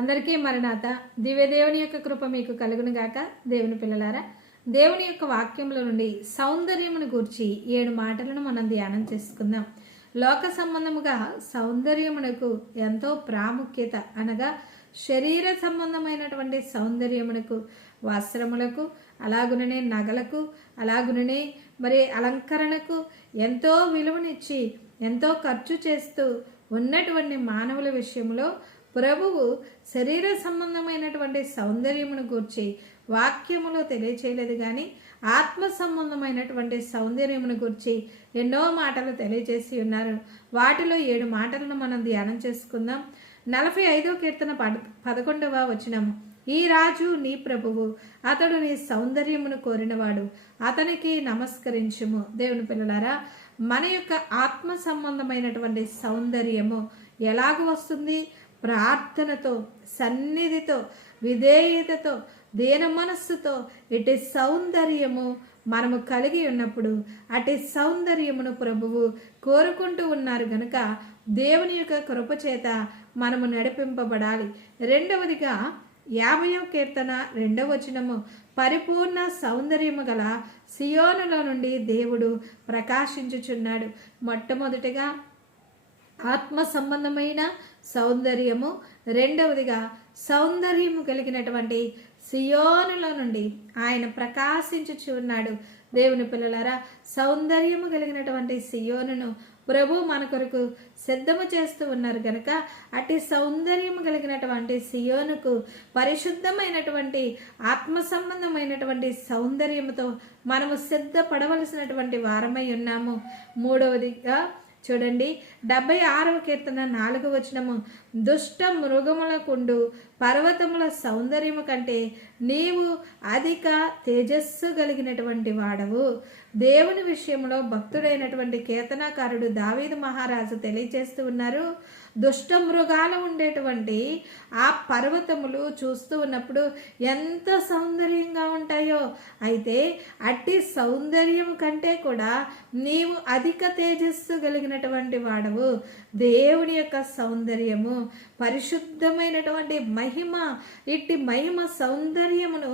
అందరికీ మరణాత. దివ్యదేవుని యొక్క కృప మీకు కలుగును గాక. దేవుని పిల్లలారా దేవుని యొక్క వాక్యంలో నుండి సౌందర్యమును గూర్చి ఏడు మాటలను మనం ధ్యానం చేసుకుందాం. లోక సంబంధముగా సౌందర్యమునకు ఎంతో ప్రాముఖ్యత అనగా శరీర సంబంధమైనటువంటి సౌందర్యమునకు వస్త్రములకు అలాగుననే నగలకు అలాగుననే మరి అలంకరణకు ఎంతో విలువనిచ్చి ఎంతో ఖర్చు చేస్తూ ఉన్నటువంటి మానవుల విషయంలో ప్రభువు శరీర సంబంధమైనటువంటి సౌందర్యమును గూర్చి వాక్యములో తెలియచేయలేదు కానీ ఆత్మ సంబంధమైనటువంటి సౌందర్యమును గురించి ఎన్నో మాటలు తెలియజేసి ఉన్నారు. వాటిలో ఏడు మాటలను మనం ధ్యానం చేసుకుందాం. నలభై ఐదో కీర్తన పద పదకొండవ వచనం. ఈ రాజు నీ ప్రభువు అతడు నీ సౌందర్యమును కోరినవాడు అతనికి నమస్కరించుము. దేవుని పిల్లలారా మన యొక్క ఆత్మ సంబంధమైనటువంటి సౌందర్యము ఎలాగ వస్తుంది? ప్రార్థనతో సన్నిధితో విధేయతతో దీన మనస్సుతో ఇటు సౌందర్యము మనము కలిగి ఉన్నప్పుడు అటు సౌందర్యమును ప్రభువు కోరుకుంటూ ఉన్నారు గనుక దేవుని యొక్క కృపచేత మనము నడిపింపబడాలి. రెండవదిగా యాభయో కీర్తన రెండవ వచనము పరిపూర్ణ సౌందర్యము గల సియోనులో నుండి దేవుడు ప్రకాశించుచున్నాడు. మొట్టమొదటిగా ఆత్మ సంబంధమైన సౌందర్యము. రెండవదిగా సౌందర్యము కలిగినటువంటి సియోనులో నుండి ఆయన ప్రకాశించుచు ఉన్నాడు. దేవుని పిల్లలారా సౌందర్యము కలిగినటువంటి సియోనును ప్రభు మన కొరకు సిద్ధము చేస్తూ ఉన్నారు కనుక అటు సౌందర్యము కలిగినటువంటి సియోనుకు పరిశుద్ధమైనటువంటి ఆత్మ సంబంధమైనటువంటి సౌందర్యముతో మనము సిద్ధపడవలసినటువంటి వారమై ఉన్నాము. మూడవదిగా చూడండి. డెబ్బై ఆరవ కీర్తన నాలుగు వచనము. దుష్ట మృగములకుండు పర్వతముల సౌందర్యము కంటే నీవు అధిక తేజస్సు కలిగినటువంటి వాడవు. దేవుని విషయంలో భక్తుడైనటువంటి కీర్తనాకారుడు దావీదు మహారాజు తెలియజేస్తూ ఉన్నారు. దుష్ట మృగాలు ఉండేటువంటి ఆ పర్వతములు చూస్తూ ఉన్నప్పుడు ఎంత సౌందర్యంగా ఉంటాయో అయితే అట్టి సౌందర్యం కంటే కూడా నీవు అధిక తేజస్సు కలిగినటువంటి వాడవు. దేవుని యొక్క సౌందర్యము పరిశుద్ధమైనటువంటి మహిమ ఇట్టి మహిమ సౌందర్యమును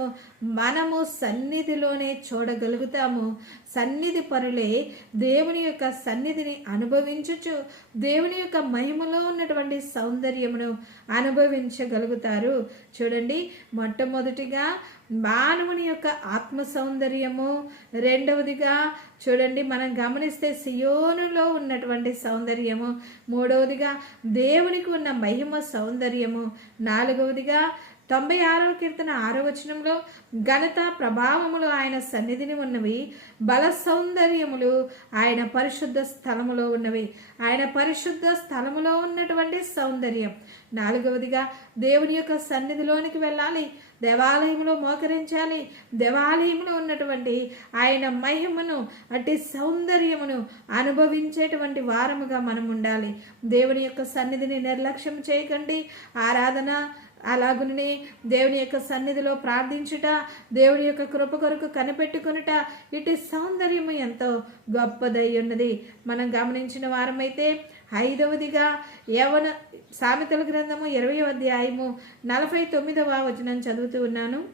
మనము సన్నిధిలోనే చూడగలుగుతాము. సన్నిధి పరులే దేవుని యొక్క సన్నిధిని అనుభవించుచు దేవుని యొక్క మహిమలో ఉన్నటువంటి సౌందర్యమును అనుభవించగలుగుతారు. చూడండి మొట్టమొదటిగా మానవుని యొక్క ఆత్మ సౌందర్యము. రెండవదిగా చూడండి మనం గమనిస్తే సియోనులో ఉన్నటువంటి సౌందర్యము. మూడవదిగా దేవునికి ఉన్న మహిమ సౌందర్యము. నాలుగవదిగా తొంభై ఆరవ కీర్తన ఆరో వచనంలో ఘనత ప్రభావములు ఆయన సన్నిధిని ఉన్నవి బల సౌందర్యములు ఆయన పరిశుద్ధ స్థలములో ఉన్నవి. ఆయన పరిశుద్ధ స్థలములో ఉన్నటువంటి సౌందర్యం. నాలుగవదిగా దేవుని యొక్క సన్నిధిలోనికి వెళ్ళాలి దేవాలయంలో మోకరించాలి దేవాలయంలో ఉన్నటువంటి ఆయన మహిమను అట్టి సౌందర్యమును అనుభవించేటువంటి వారముగా మనం ఉండాలి దేవుని యొక్క సన్నిధిని నిర్లక్ష్యం చేయకండి. ఆరాధన అలాగునే దేవుని యొక్క సన్నిధిలో ప్రార్థించుట దేవుని యొక్క కృప కొరకు కనిపెట్టుకునుట ఇటు సౌందర్యము ఎంతో గొప్పదై ఉన్నది. మనం గమనించిన వారమైతే ఐదవదిగా యవన సామెతల గ్రంథము ఇరవై అధ్యాయము నలభై తొమ్మిదవ వచనం చదువుతూ ఉన్నాను.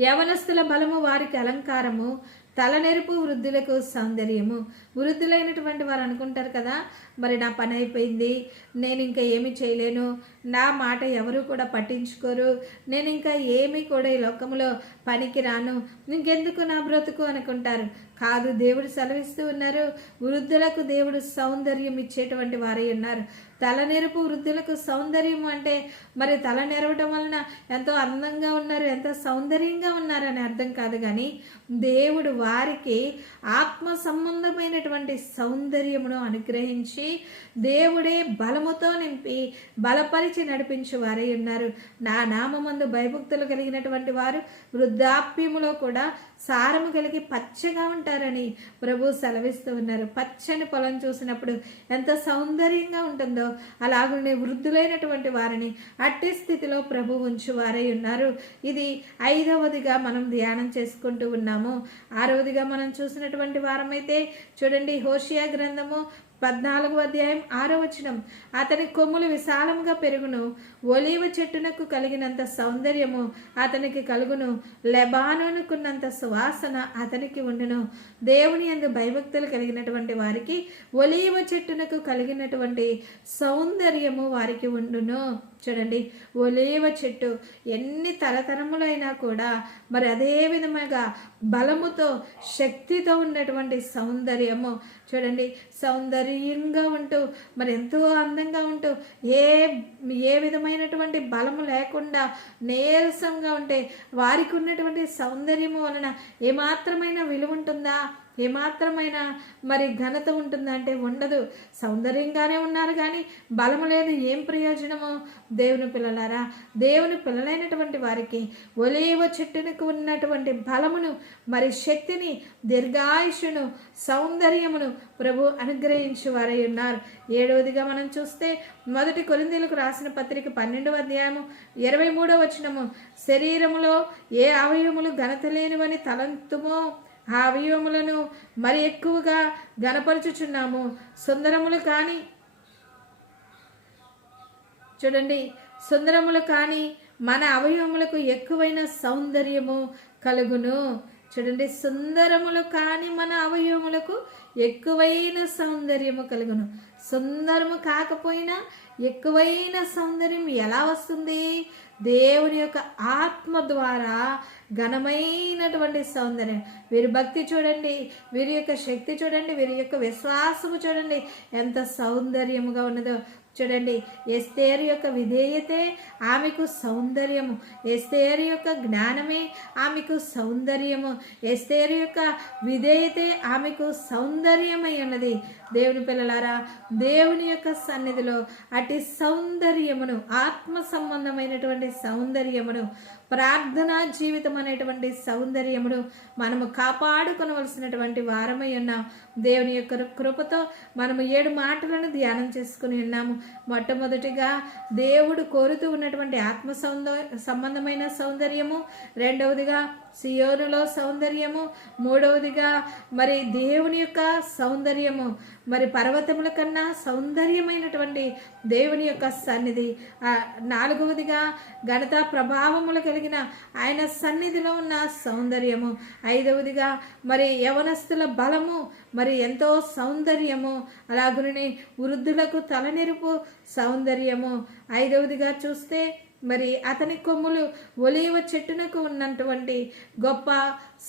యవనస్తుల బలము వారికి అలంకారము తలనెరుపు వృద్ధులకు సౌందర్యము. వృద్ధులైనటువంటి వారు అనుకుంటారు కదా మరి నా పని అయిపోయింది నేను ఇంకా ఏమి చేయలేను నా మాట ఎవరు కూడా పట్టించుకోరు నేను ఇంకా ఏమీ కూడా ఈ లోకంలో పనికి రాను ఇంకెందుకు నా బ్రతుకు? అనుకుంటారు. కాదు దేవుడు సెలవిస్తూ ఉన్నారు. వృద్ధులకు దేవుడు సౌందర్యం ఇచ్చేటువంటి వారై ఉన్నారు. తలనెరుపు వృద్ధులకు సౌందర్యం అంటే మరి తల నెరవటం వలన ఎంతో అందంగా ఉన్నారు ఎంతో సౌందర్యంగా ఉన్నారని అర్థం కాదు కానీ దేవుడు వారికి ఆత్మ సంబంధమైనటువంటి సౌందర్యమును అనుగ్రహించి దేవుడే బలముతో నింపి బలపరిచి నడిపించు వారై ఉన్నారు. నా నామందు భయభక్తులు కలిగినటువంటి వారు వృద్ధ వృద్ధాప్యములో కూడా సారము కలిగి పచ్చగా ఉంటారని ప్రభు సెలవిస్తూ ఉన్నారు. పచ్చని పొలం చూసినప్పుడు ఎంత సౌందర్యంగా ఉంటుందో అలాగనే వృద్ధులైనటువంటి వారిని అట్టి స్థితిలో ప్రభు ఉంచు వారై ఉన్నారు. ఇది ఐదవదిగా మనం ధ్యానం చేసుకుంటూ ఉన్నాము. ఆరవదిగా మనం చూసినటువంటి వారమైతే చూడండి హోషియా గ్రంథము పద్నాలుగు అధ్యాయం ఆరో వచనం. అతని కొమ్ములు విశాలంగా పెరుగును ఒలీవ చెట్టునకు కలిగినంత సౌందర్యము అతనికి కలుగును లెబానోనుకున్నంత సువాసన అతనికి ఉండును. దేవుని అందు భయభక్తులు కలిగినటువంటి వారికి ఒలీవ చెట్టునకు కలిగినటువంటి సౌందర్యము వారికి ఉండును. చూడండి ఒలేవ చెట్టు. ఎన్ని తరతరములైనా కూడా మరి అదే విధముగా బలముతో శక్తితో ఉన్నటువంటి సౌందర్యము. చూడండి సౌందర్యంగా ఉంటూ మరి ఎంతో అందంగా ఉంటూ ఏ ఏ విధమైనటువంటి బలము లేకుండా నీరసంగా ఉంటే వారికి ఉన్నటువంటి సౌందర్యము వలన ఏమాత్రమైన విలువ ఉంటుందా? ఏమాత్రమైన మరి ఘనత ఉంటుందంటే ఉండదు. సౌందర్యంగానే ఉన్నారు కానీ బలము లేదు. ఏం ప్రయోజనము? దేవుని పిల్లలారా దేవుని పిల్లలైనటువంటి వారికి ఒలేవ చెట్టునకు ఉన్నటువంటి బలమును మరి శక్తిని దీర్ఘాయుషును సౌందర్యమును ప్రభు అనుగ్రహించి వారై ఉన్నారు. ఏడవదిగా మనం చూస్తే మొదటి కొరిందీలకు రాసిన పత్రిక పన్నెండవ అధ్యాయము ఇరవై మూడవ వచనము శరీరములో ఏ అవయవములు ఘనత లేనివని తలంతుమో? ఆ అవయవములను మరి ఎక్కువగా గనపరుచుచున్నాము సుందరములు కానీ చూడండి సుందరములు కానీ మన అవయవములకు ఎక్కువైన సౌందర్యము కలుగును. చూడండి సుందరములు కాని మన అవయవములకు ఎక్కువైన సౌందర్యము కలుగును. సుందరము కాకపోయినా ఎక్కువైన సౌందర్యం ఎలా వస్తుంది? దేవుని యొక్క ఆత్మ ద్వారా ఘనమైనటువంటి సౌందర్యం. వీరి భక్తి చూడండి వీరి యొక్క శక్తి చూడండి వీరి యొక్క విశ్వాసము చూడండి ఎంత సౌందర్యముగా ఉన్నదో. చూడండి ఎస్తేరు యొక్క విధేయతే ఆమెకు సౌందర్యము. ఎస్తేరు యొక్క జ్ఞానమే ఆమెకు సౌందర్యము. ఎస్తేరు యొక్క విధేయతే ఆమెకు సౌందర్యమై ఉన్నది. దేవుని పిల్లలారా దేవుని యొక్క సన్నిధిలో అటు సౌందర్యమును ఆత్మ సంబంధమైనటువంటి సౌందర్యమును ప్రార్థనా జీవితం అనేటువంటి సౌందర్యమును మనము కాపాడుకునవలసినటువంటి వారమై ఉన్నాం. దేవుని యొక్క కృపతో మనము ఏడు మాటలను ధ్యానం చేసుకుని ఉన్నాము. మొట్టమొదటిగా దేవుడు కోరుతూ ఉన్నటువంటి ఆత్మ సౌంద సంబంధమైన సౌందర్యము రెండవదిగా సియోనులో సౌందర్యము మూడవదిగా మరి దేవుని యొక్క సౌందర్యము. మరి పర్వతముల కన్నా సౌందర్యమైనటువంటి దేవుని యొక్క సన్నిధి. నాలుగవదిగా ఘనత ప్రభావములు కలిగిన ఆయన సన్నిధిలో ఉన్న సౌందర్యము. ఐదవదిగా మరి యవనస్తుల బలము మరి ఎంతో సౌందర్యము. అలాగునే వృద్ధులకు తలనెరుపు సౌందర్యము. ఐదవదిగా చూస్తే మరి అతని కొమ్ములు ఒలీవ చెట్టునకు ఉన్నటువంటి గొప్ప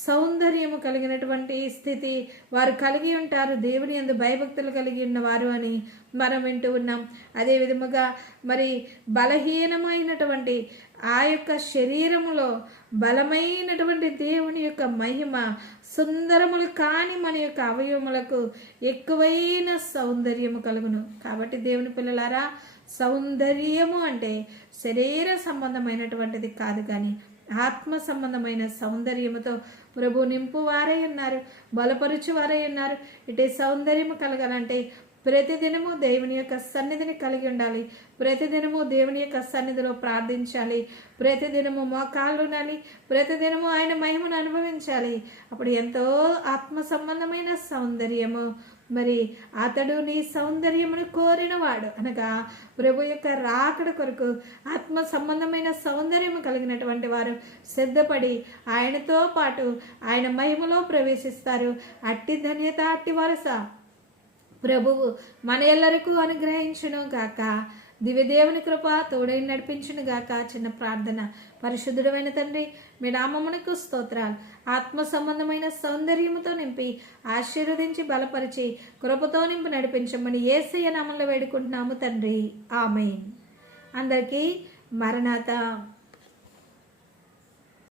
సౌందర్యము కలిగినటువంటి స్థితి వారు కలిగి ఉంటారు దేవుని అందు భయభక్తులు కలిగి ఉన్నవారు అని మనం వింటూ ఉన్నాం. అదే విధముగా మరి బలహీనమైనటువంటి ఆ యొక్క శరీరములో బలమైనటువంటి దేవుని యొక్క మహిమ సుందరములు కాని మన యొక్క అవయవములకు ఎక్కువైన సౌందర్యము కలుగును. కాబట్టి దేవుని పిల్లలారా సౌందర్యము అంటే శరీర సంబంధమైనటువంటిది కాదు కానీ ఆత్మ సంబంధమైన సౌందర్యముతో ప్రభు నింపువారై ఉన్నారు బలపరుచువారై ఉన్నారు. ఇటే సౌందర్యము కలగాలంటే ప్రతిదినము దేవుని యొక్క సన్నిధిని కలిగి ఉండాలి. ప్రతిదినము దేవుని యొక్క సన్నిధిలో ప్రార్థించాలి. ప్రతిదినము మోకాళ్ళు ఉండాలి ప్రతిదినము ఆయన మహిమను అనుభవించాలి. అప్పుడు ఎంతో ఆత్మ సంబంధమైన సౌందర్యము. మరి అతడు నీ సౌందర్యమును కోరినవాడు. అనగా ప్రభు యొక్క రాకడ కొరకు ఆత్మ సంబంధమైన సౌందర్యము కలిగినటువంటి వారు సిద్ధపడి ఆయనతో పాటు ఆయన మహిమలో ప్రవేశిస్తారు. అట్టి ధన్యత అట్టి వరుస. ప్రభువు మన ఎల్లరికూ అనుగ్రహించును గాక. దివ్యదేవుని కృప తోడై నడిపించును గాక. చిన్న ప్రార్థన. పరిశుద్ధుడమైన తండ్రి మీ నామమునకు స్తోత్రాలు. ఆత్మ సంబంధమైన సౌందర్యముతో నింపి ఆశీర్వదించి బలపరిచి కృపతో నింపి నడిపించమని ఏసయ్య నామంలో వేడుకుంటున్నాము తండ్రి. ఆమె అందరికీ మరణాత